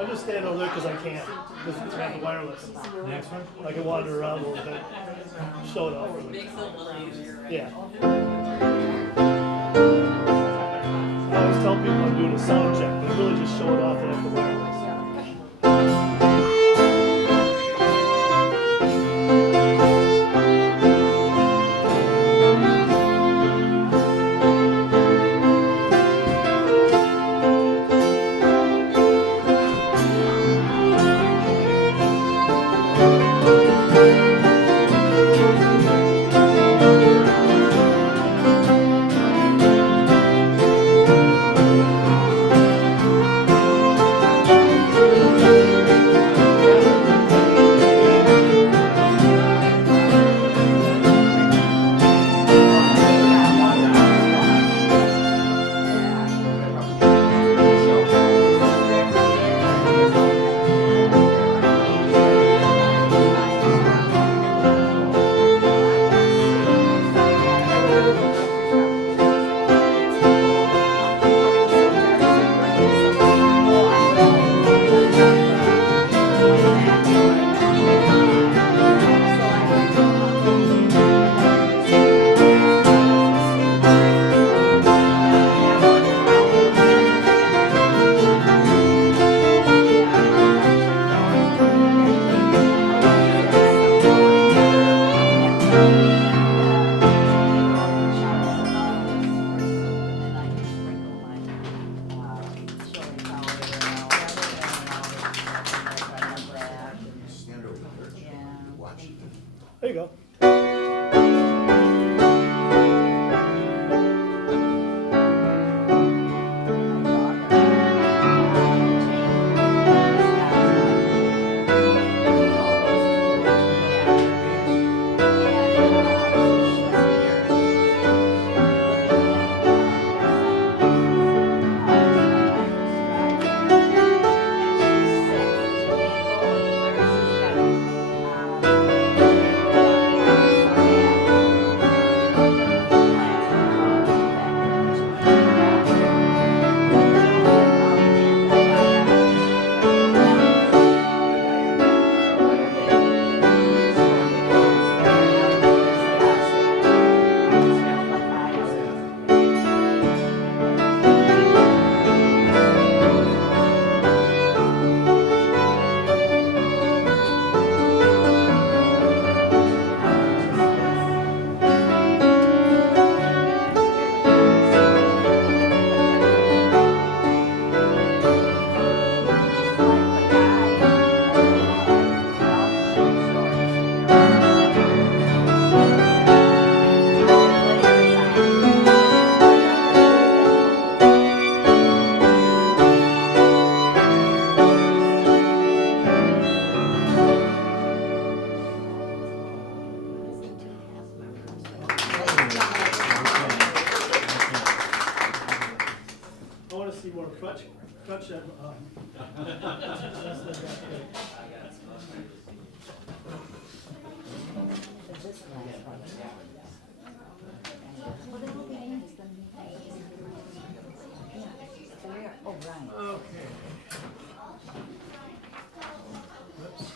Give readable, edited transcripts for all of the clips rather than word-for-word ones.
I'm just standing over there because I can't. Because it's got the wireless. Next one? I can wander around a little bit. Show it off. Makes it a little easier. Yeah. I always tell people I'm doing a sound check, but really just show it off that I have the wireless. There you go. Crutch and Okay. Whoops.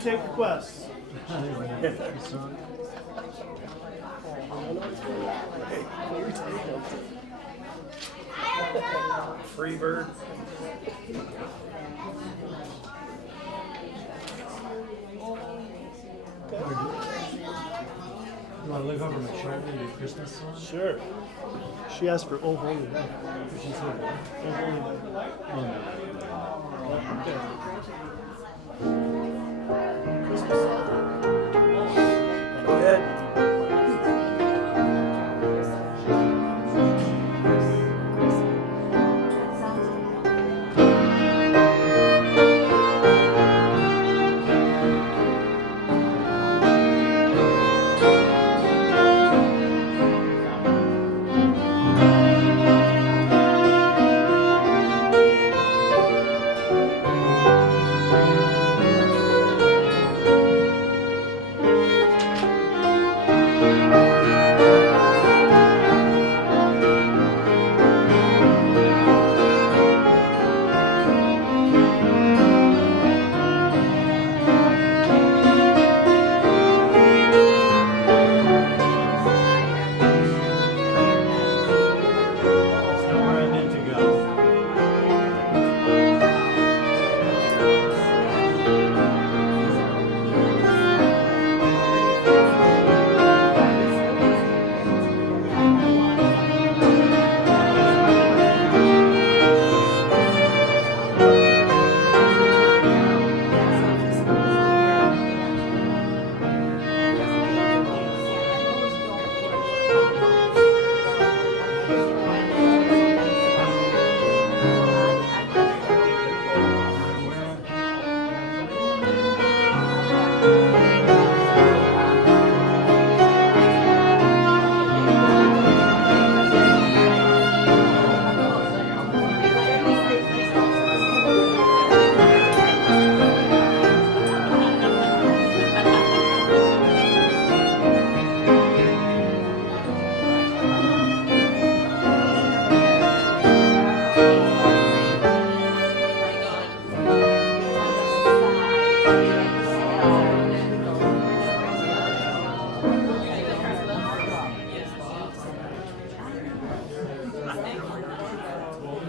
take requests. Free bird. You want to look over my shoulder your Christmas song? Sure. She asked for Oh Holy Night. She said that. Oh Holy Night. Oh, no. Christmas song. Go ahead. That's not where I meant to go.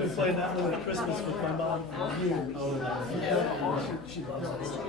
I played that one at Christmas with my mom. She loves it.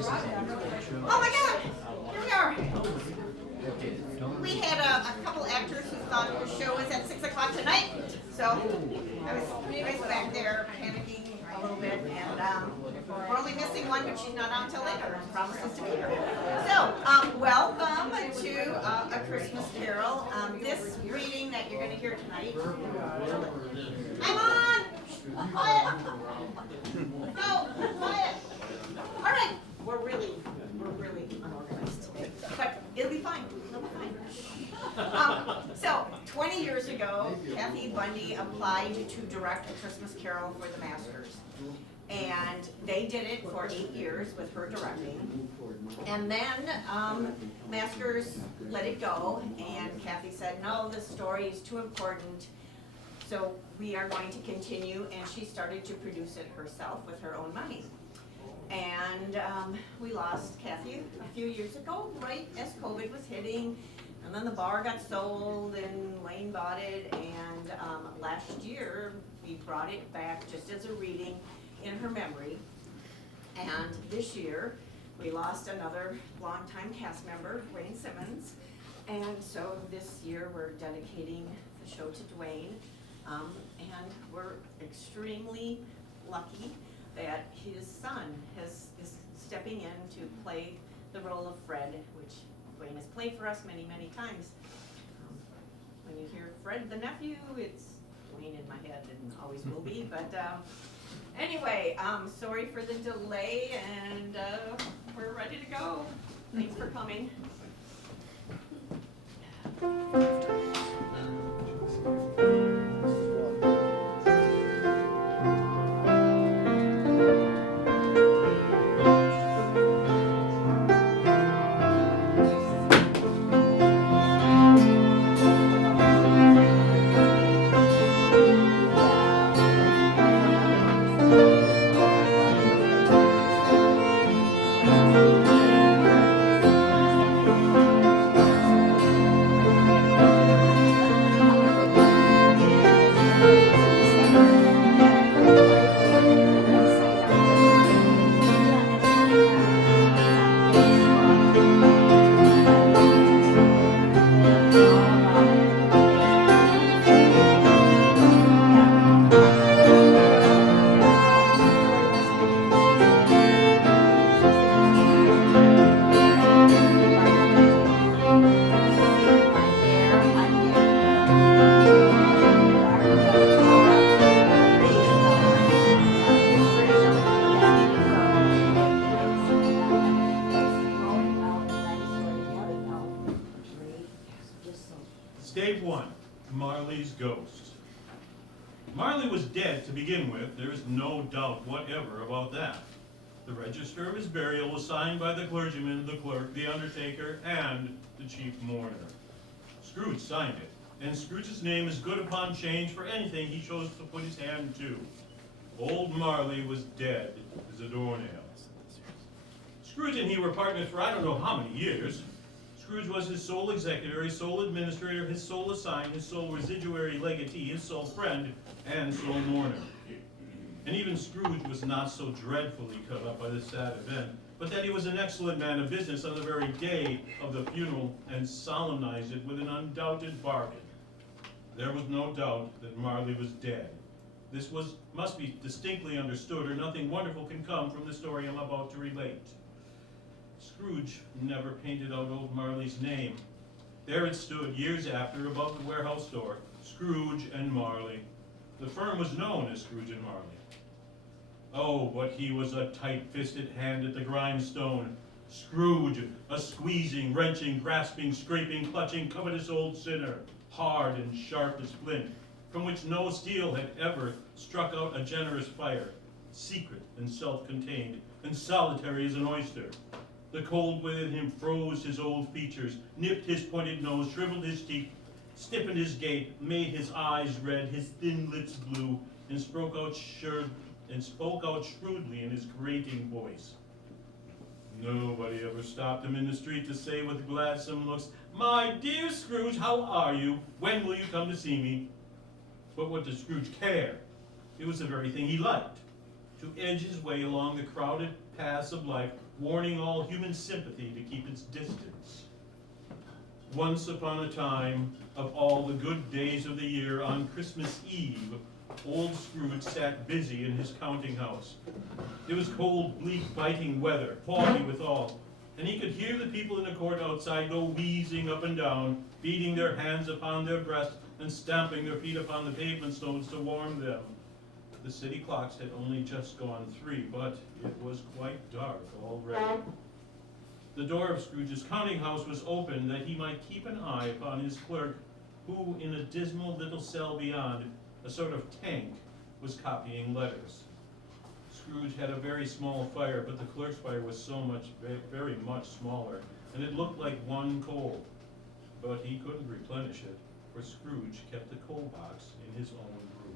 Oh my God! Here we are. We had a couple actors who thought the show was at 6 o'clock tonight, so I was back there panicking a little bit, and we're only missing one, but she's not on till later. Promises to be here. So, welcome to A Christmas Carol. This reading that you're going to hear tonight. I'm on. Quiet. No, quiet. All right. We're really unorganized today, but it'll be fine. It'll be fine. So, 20 years ago, Kathy Bundy applied to direct A Christmas Carol for the Masters. And they did it for 8 years with her directing. And then Masters let it go, and Kathy said, no, this story is too important, so we are going to continue, and she started to produce it herself with her own money. And we lost Kathy a few years ago, right as COVID was hitting, and then the bar got sold, and Wayne bought it, and last year we brought it back just as a reading in her memory. And this year we lost another longtime cast member, Wayne Simmons, and so this year we're dedicating the show to Dwayne, and we're extremely lucky that his son is stepping in to play the role of Fred, which Dwayne has played for us many, many times. When you hear Fred the nephew, it's Dwayne in my head, and always will be, but anyway, sorry for the delay, and we're ready to go. Thanks for coming. Stage 1, Marley's Ghost. Marley was dead to begin with. There is no doubt whatever about that. The register of his burial was signed by the clergyman, the clerk, the undertaker, and the chief mourner. Scrooge signed it, and Scrooge's name is good upon change for anything he chose to put his hand to. Old Marley was dead as a doornail. Scrooge and he were partners for I don't know how many years. Scrooge was his sole executor, his sole administrator, his sole assign, his sole residuary legatee, his sole friend, and sole mourner. And even Scrooge was not so dreadfully cut up by this sad event, but that he was an excellent man of business on the very day of the funeral and solemnized it with an undoubted bargain. There was no doubt that Marley was dead. This must be distinctly understood, or nothing wonderful can come from the story I'm about to relate. Scrooge never painted out old Marley's name. There it stood years after above the warehouse door, Scrooge and Marley. The firm was known as Scrooge and Marley. Oh, but he was a tight-fisted hand at the grindstone. Scrooge, a squeezing, wrenching, grasping, scraping, clutching, covetous old sinner, hard and sharp as flint, from which no steel had ever struck out a generous fire, secret and self-contained, and solitary as an oyster. The cold within him froze his old features, nipped his pointed nose, shriveled his teeth, stiffened his gait, made his eyes red, his thin lips blue, and spoke out shrewdly in his grating voice. Nobody ever stopped him in the street to say with gladsome looks, "My dear Scrooge, how are you? When will you come to see me?" But what does Scrooge care? It was the very thing he liked, to edge his way along the crowded paths of life, warning all human sympathy to keep its distance. Once upon a time, of all the good days of the year, on Christmas Eve, old Scrooge sat busy in his counting house. It was cold, bleak, biting weather, foggy withal, and he could hear the people in the court outside go wheezing up and down, beating their hands upon their breasts and stamping their feet upon the pavement stones to warm them. The city clocks had only just gone 3, but it was quite dark already. The door of Scrooge's counting house was open that he might keep an eye upon his clerk, who, in a dismal little cell beyond, a sort of tank, was copying letters. Scrooge had a very small fire, but the clerk's fire was very much smaller, and it looked like one coal. But he couldn't replenish it, for Scrooge kept the coal box in his own room.